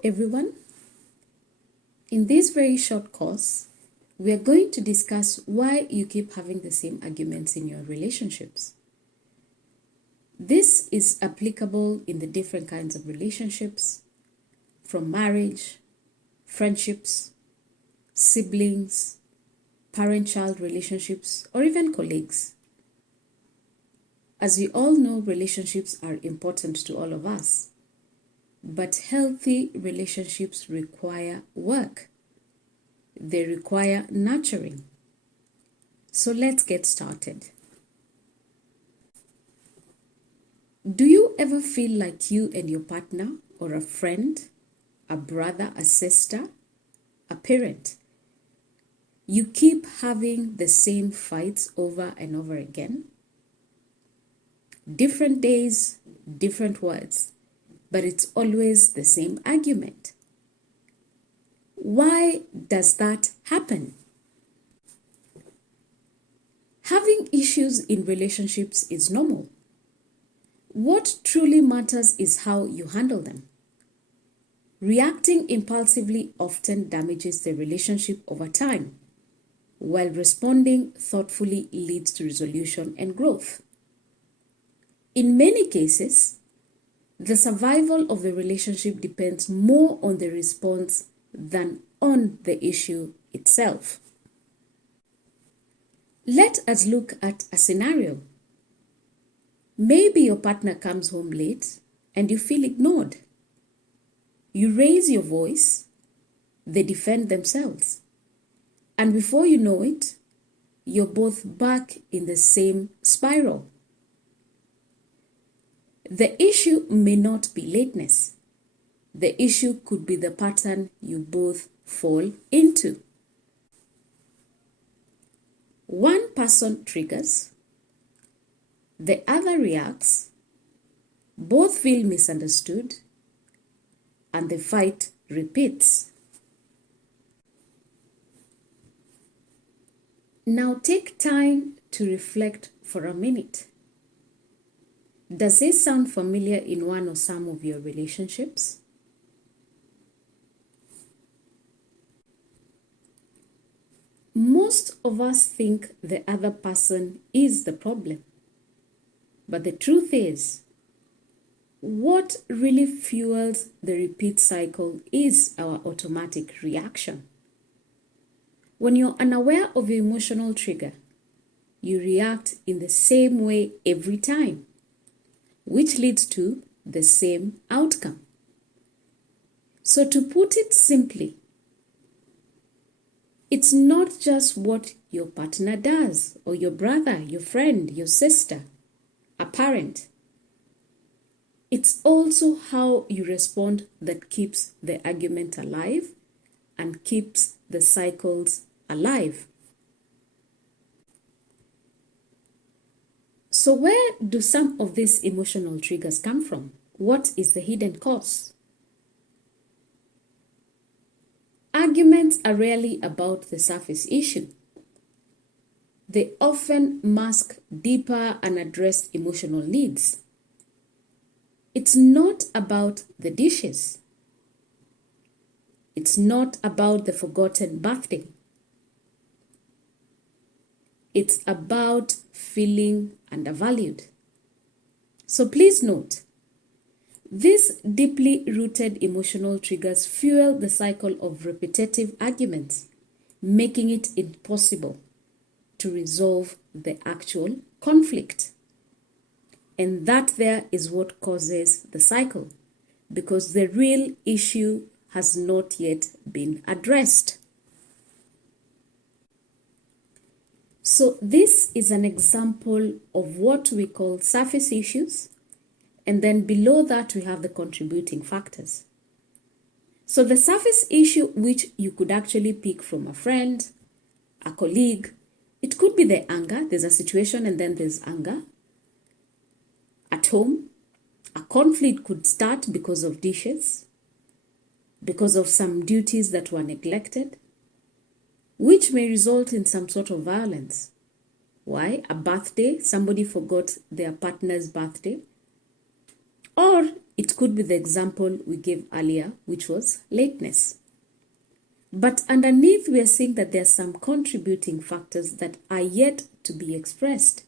Hello everyone. In this very short course, we are going to discuss why you keep having the same arguments in your relationships. This is applicable in the different kinds of relationships, from marriage, friendships, siblings, parent-child relationships, or even colleagues. As we all know, relationships are important to all of us. But healthy relationships require work. They require nurturing. So let's get started. Do you ever feel like you and your partner, or a friend, a brother, a sister, a parent, you keep having the same fights over and over again? Different days, different words, but it's always the same argument. Why does that happen? Having issues in relationships is normal. What truly matters is how you handle them. Reacting impulsively often damages the relationship over time, while responding thoughtfully leads to resolution and growth. In many cases, the survival of the relationship depends more on the response than on the issue itself. Let us look at a scenario. Maybe your partner comes home late and you feel ignored. You raise your voice, they defend themselves, and before you know it, you're both back in the same spiral. The issue may not be lateness. The issue could be the pattern you both fall into. One person triggers, the other reacts, both feel misunderstood, and the fight repeats. Now take time to reflect for a minute. Does this sound familiar in one or some of your relationships? Most of us think the other person is the problem. But the truth is, what really fuels the repeat cycle is our automatic reaction. When you're unaware of your emotional trigger, you react in the same way every time, which leads to the same outcome. So to put it simply, it's not just what your partner does, or your brother, your friend, your sister, a parent. It's also how you respond that keeps the argument alive and keeps the cycles alive. So where do some of these emotional triggers come from? What is the hidden cause? Arguments are rarely about the surface issue. They often mask deeper unaddressed emotional needs. It's not about the dishes. It's not about the forgotten birthday. It's about feeling undervalued. So please note, these deeply rooted emotional triggers fuel the cycle of repetitive arguments, making it impossible to resolve the actual conflict. And that there is what causes the cycle, because the real issue has not yet been addressed. So this is an example of what we call surface issues, and then below that we have the contributing factors. So the surface issue, which you could actually pick from a friend, a colleague, it could be the anger. There's a situation and then there's anger. At home, a conflict could start because of dishes, because of some duties that were neglected, which may result in some sort of violence. Why? A birthday, somebody forgot their partner's birthday. Or it could be the example we gave earlier, which was lateness. But underneath, we are seeing that there are some contributing factors that are yet to be expressed.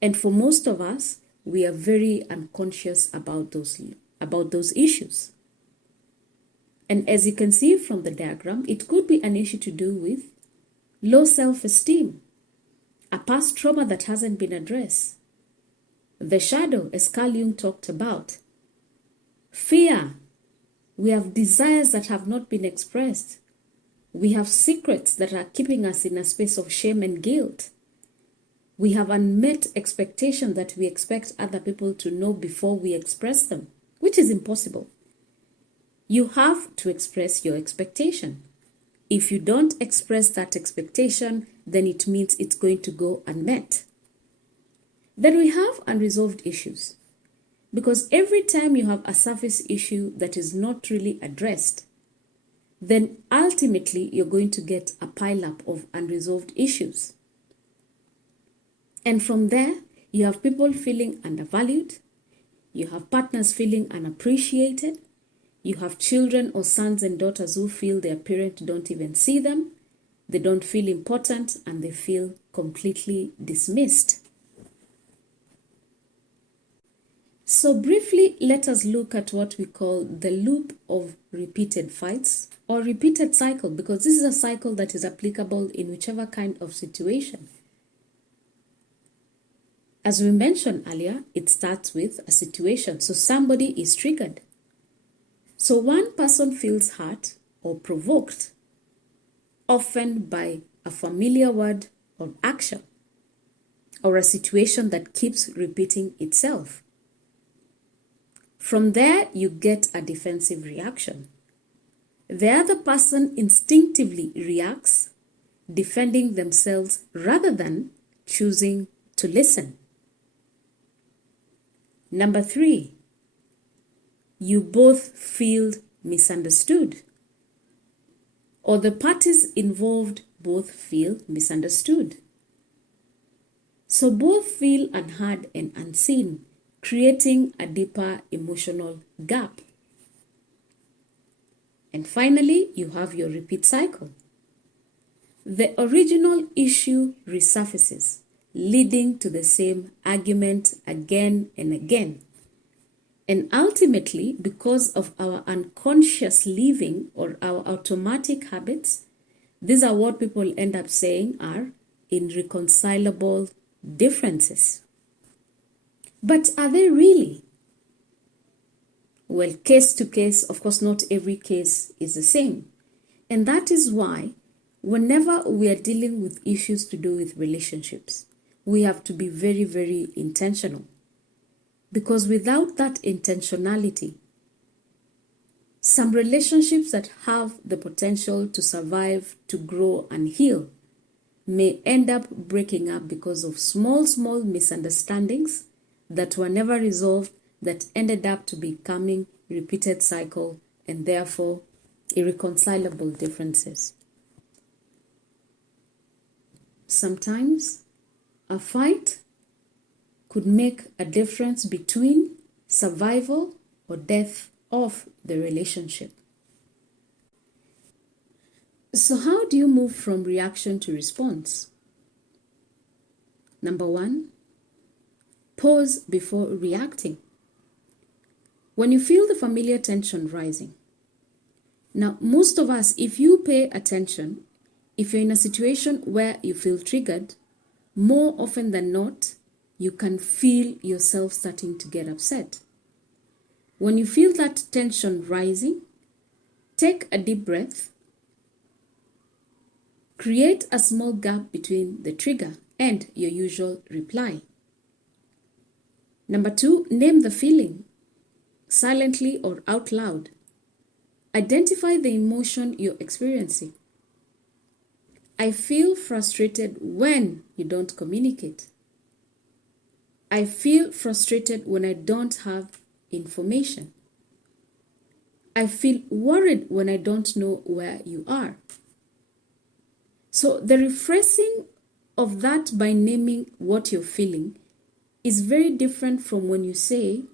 And for most of us, we are very unconscious about those issues. And as you can see from the diagram, it could be an issue to do with low self-esteem, a past trauma that hasn't been addressed, the shadow, as Carl Jung talked about, fear. We have desires that have not been expressed. We have secrets that are keeping us in a space of shame and guilt. We have unmet expectations that we expect other people to know before we express them, which is impossible. You have to express your expectation. If you don't express that expectation, then it means it's going to go unmet. Then we have unresolved issues. Because every time you have a surface issue that is not really addressed, then ultimately you're going to get a pileup of unresolved issues. And from there, you have people feeling undervalued, you have partners feeling unappreciated, you have children or sons and daughters who feel their parents don't even see them, they don't feel important, and they feel completely dismissed. So briefly, let us look at what we call the loop of repeated fights or repeated cycle, because this is a cycle that is applicable in whichever kind of situation. As we mentioned earlier, it starts with a situation. So somebody is triggered. So one person feels hurt or provoked, often by a familiar word or action, or a situation that keeps repeating itself. From there, you get a defensive reaction. The other person instinctively reacts, defending themselves rather than choosing to listen. Number 3, you both feel misunderstood, or the parties involved both feel misunderstood. So both feel unheard and unseen, creating a deeper emotional gap. And finally, you have your repeat cycle. The original issue resurfaces, leading to the same argument again and again. And ultimately, because of our unconscious living or our automatic habits, these are what people end up saying are irreconcilable differences. But are they really? Well, case to case, of course, not every case is the same. And that is why whenever we are dealing with issues to do with relationships, we have to be very, very intentional. Because without that intentionality, some relationships that have the potential to survive, to grow and heal may end up breaking up because of small misunderstandings that were never resolved, that ended up to becoming repeated cycle and therefore irreconcilable differences. Sometimes a fight could make a difference between survival or death of the relationship. So how do you move from reaction to response? Number 1, pause before reacting. When you feel the familiar tension rising. Now, most of us, if you pay attention, if you're in a situation where you feel triggered, more often than not, you can feel yourself starting to get upset. When you feel that tension rising, take a deep breath, create a small gap between the trigger and your usual reply. Number 2, name the feeling, silently or out loud. Identify the emotion you're experiencing. I feel frustrated when you don't communicate. I feel frustrated when I don't have information. I feel worried when I don't know where you are. So the rephrasing of that by naming what you're feeling is very different from when you say,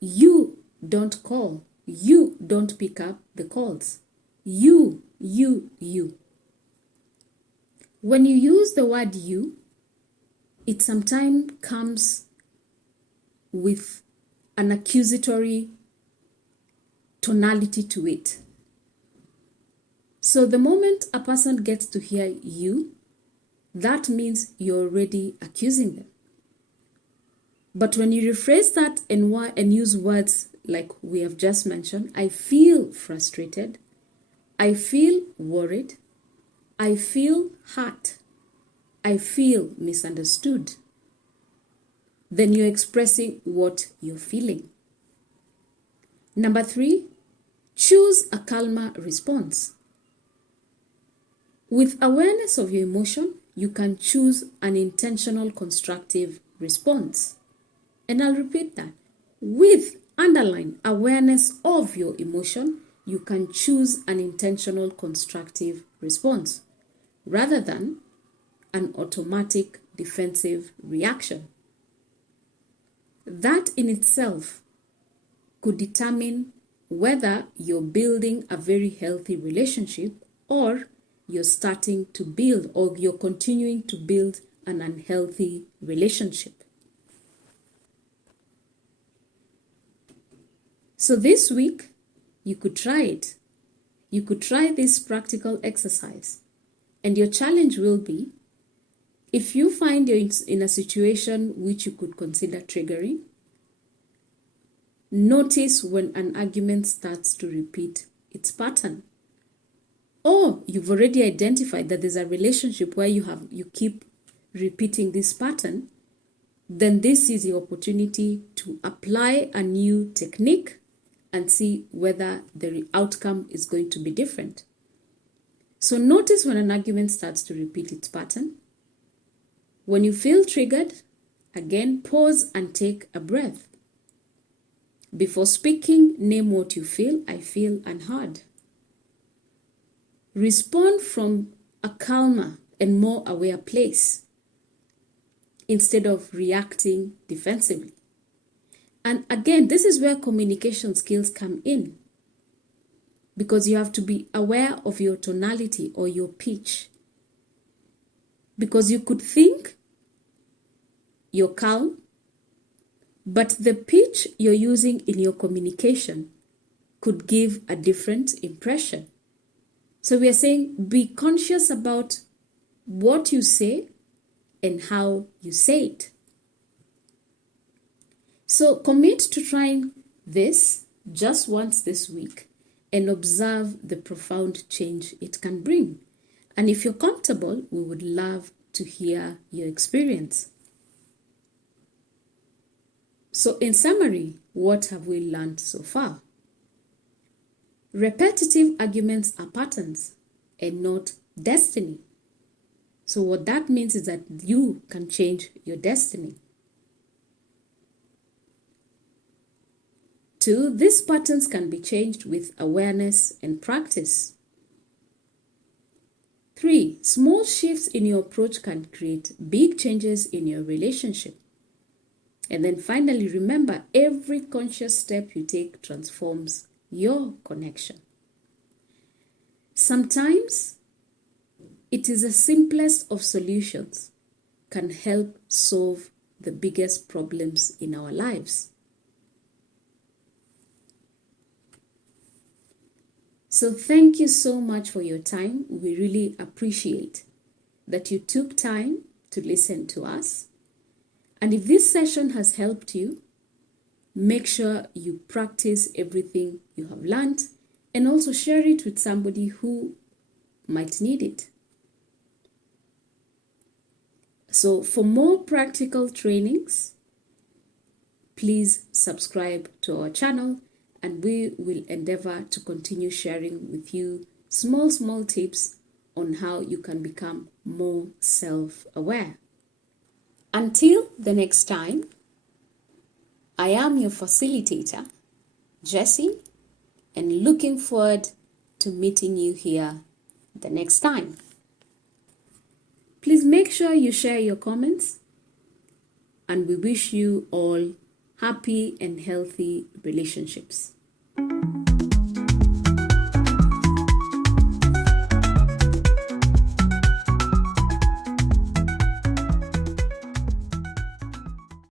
you don't call. You don't pick up the calls. You. When you use the word you, it sometimes comes with an accusatory tonality to it. So the moment a person gets to hear you, that means you're already accusing them. But when you rephrase that and use words like we have just mentioned, I feel frustrated, I feel worried, I feel hurt, I feel misunderstood, then you're expressing what you're feeling. Number 3, choose a calmer response. With awareness of your emotion, you can choose an intentional, constructive response. And I'll repeat that. With underline awareness of your emotion, you can choose an intentional, constructive response rather than an automatic defensive reaction. That in itself could determine whether you're building a very healthy relationship or you're starting to build or you're continuing to build an unhealthy relationship. So this week, you could try it. You could try this practical exercise. And your challenge will be, if you find you're in a situation which you could consider triggering, notice when an argument starts to repeat its pattern. Or you've already identified that there's a relationship where you keep repeating this pattern, then this is the opportunity to apply a new technique and see whether the outcome is going to be different. So notice when an argument starts to repeat its pattern. When you feel triggered, again, pause and take a breath. Before speaking, name what you feel. I feel unheard. Respond from a calmer and more aware place instead of reacting defensively. And again, this is where communication skills come in, because you have to be aware of your tonality or your pitch. Because you could think you're calm, but the pitch you're using in your communication could give a different impression. So we are saying be conscious about what you say and how you say it. So commit to trying this just once this week and observe the profound change it can bring. And if you're comfortable, we would love to hear your experience. So in summary, what have we learned so far? Repetitive arguments are patterns and not destiny. So what that means is that you can change your destiny. 2, these patterns can be changed with awareness and practice. 3, small shifts in your approach can create big changes in your relationship. And then finally, remember, every conscious step you take transforms your connection. Sometimes it is the simplest of solutions can help solve the biggest problems in our lives. So thank you so much for your time. We really appreciate that you took time to listen to us. And if this session has helped you, make sure you practice everything you have learned and also share it with somebody who might need it. So for more practical trainings, please subscribe to our channel, and we will endeavor to continue sharing with you small tips on how you can become more self-aware. Until the next time, I am your facilitator, Jessie, and looking forward to meeting you here the next time. Please make sure you share your comments, and we wish you all happy and healthy relationships.